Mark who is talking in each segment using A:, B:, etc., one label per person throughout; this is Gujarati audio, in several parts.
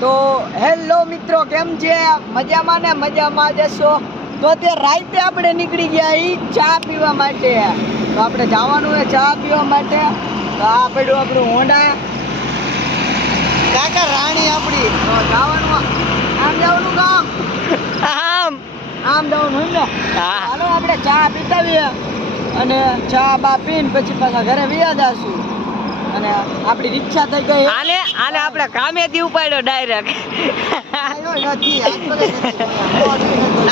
A: તો હેલો મિત્રો કેમ છે? મજામાં ને મજામાં જશો તો અત્યારે રાતે આપણે નીકળી ગયા એ ચા પીવા માટે. તો આપણે જવાનું છે ચા પીવા માટે. તો આ પડ્યું આપણું હોન્ડા. કાકા રાણી આપણી. તો જવાનું આમ જવાનું કામ?
B: આમ.
A: આમ જવાનું હોય ને? હાલો આપણે ચા પીતાવીએ અને ચા બા પીને પછી પાછા ઘરે વ્યા જાશું. આપણી રિક્ષા થઈ ગઈ.
B: આને આને આપણે કામેથી ઉપાડ્યો ડાયરેક્ટ
A: આયો નથી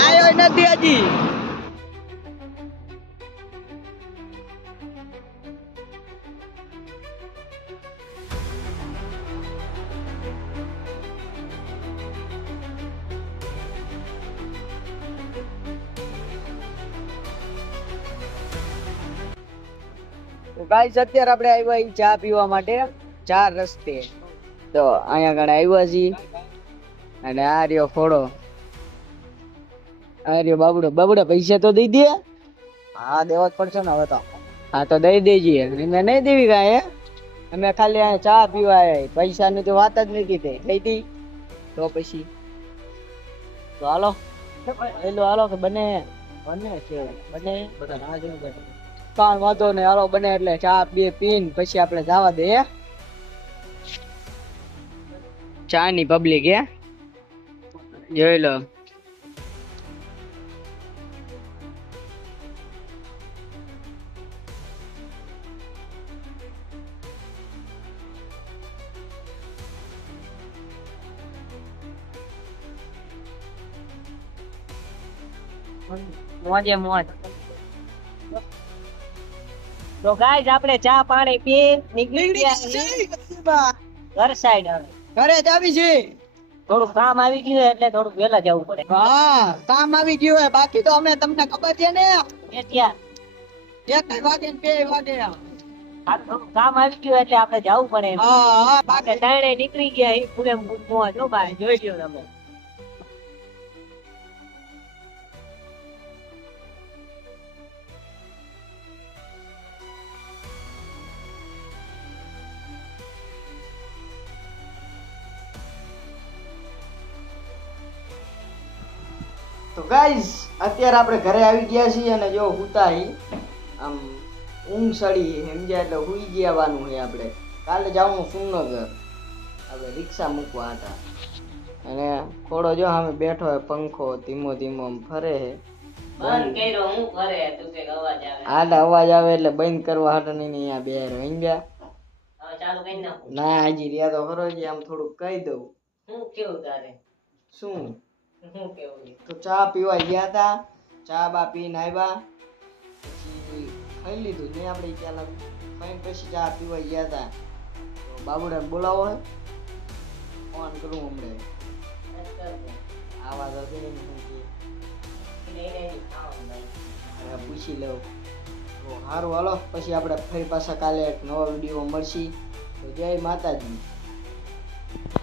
A: આયો નથી હજી. તો ગાઈસ અત્યારે આપણે આવ્યા એ ચા પીવા માટે ચાર રસ્તે. તો અહીંયા આગળ આવ્યા છીએ. અને આ રહ્યો ખોડો આ રહ્યો બાબડો. બાબડો પૈસા તો દઈ દે. હા દેવા જ પડશે ને હવે તો. હા તો દઈ દેજે. મેં નહીં દેવી કાંઈ હે? અમે ખાલી અહીંયા ચા પીવા આવ્યા પૈસાની તો વાત જ નથી થઈ. થઈ હતી તો પછી? તો હાલો. પેલું હાલો કે બને. બને છે. બને. બધા ના બને. કાંઈ વાંધો નહીં. હાલો બને એટલે ચા બે પીન પછી આપણે જવા દે ચા ની પબ્લિક હે? જોઈ લો.
B: મોજે મોજ. તો ગાઈઝ આપણે ચા પાણી પી નીકળી ગયા ઘર સાઈડ હવે.
A: ઘરે જ આવી છે.
B: થોડું કામ આવી ગયું એટલે થોડુંક વેલા જવું પડે.
A: હા કામ આવી ગયું હોય. બાકી તો અમે તમને ખબર છે ને.
B: એ ત્યાં.
A: એક વાગે ને બે વાગે
B: કામ આવી ગયું એટલે આપણે જવું પડે.
A: હા બાકી
B: ત્રણે નીકળી ગયા. એ પૂરે મૂકવા જો ભાઈ. જોઈ લ્યો તમે.
A: તો ગાઈઝ અત્યારે આપણે ઘરે આવી ગયા છીએ અને જો હુતાઈ આમ ઊંઘ સડી સમજ્યા એટલે હુઈ જવાનું છે આપણે. કાલે જવાનું સુનગર આપણે રિક્ષા મૂકવા હતા. અને થોડો જો અમે બેઠો હોય પંખો ધીમો ધીમો આમ ફરે છે. આડા અવાજ આવે. એટલે બંધ કરવા હાટો નહીં અહીંયા બે
B: ચાલુ
A: ના હજી રહ્યા તો ખરો આમ થોડુંક કહી દઉં.
B: હું કેવું તારે?
A: શું?
B: કેવું
A: તો ચા પીવા ગયા હતા ચા બા પીને આવ્યા. પછી ખાઈ લીધું. નહીં આપણે ચાલ ખાઈને પછી ચા પીવા ગયા હતા તો બોલાવો હે. ફોન કરું હમણાં. આવા તો ને પૂછી લઉં. તો સારું હાલો. પછી આપણે ફરી પાછા કાલે એક નવા વીડિયો મળશી. તો જય માતાજી.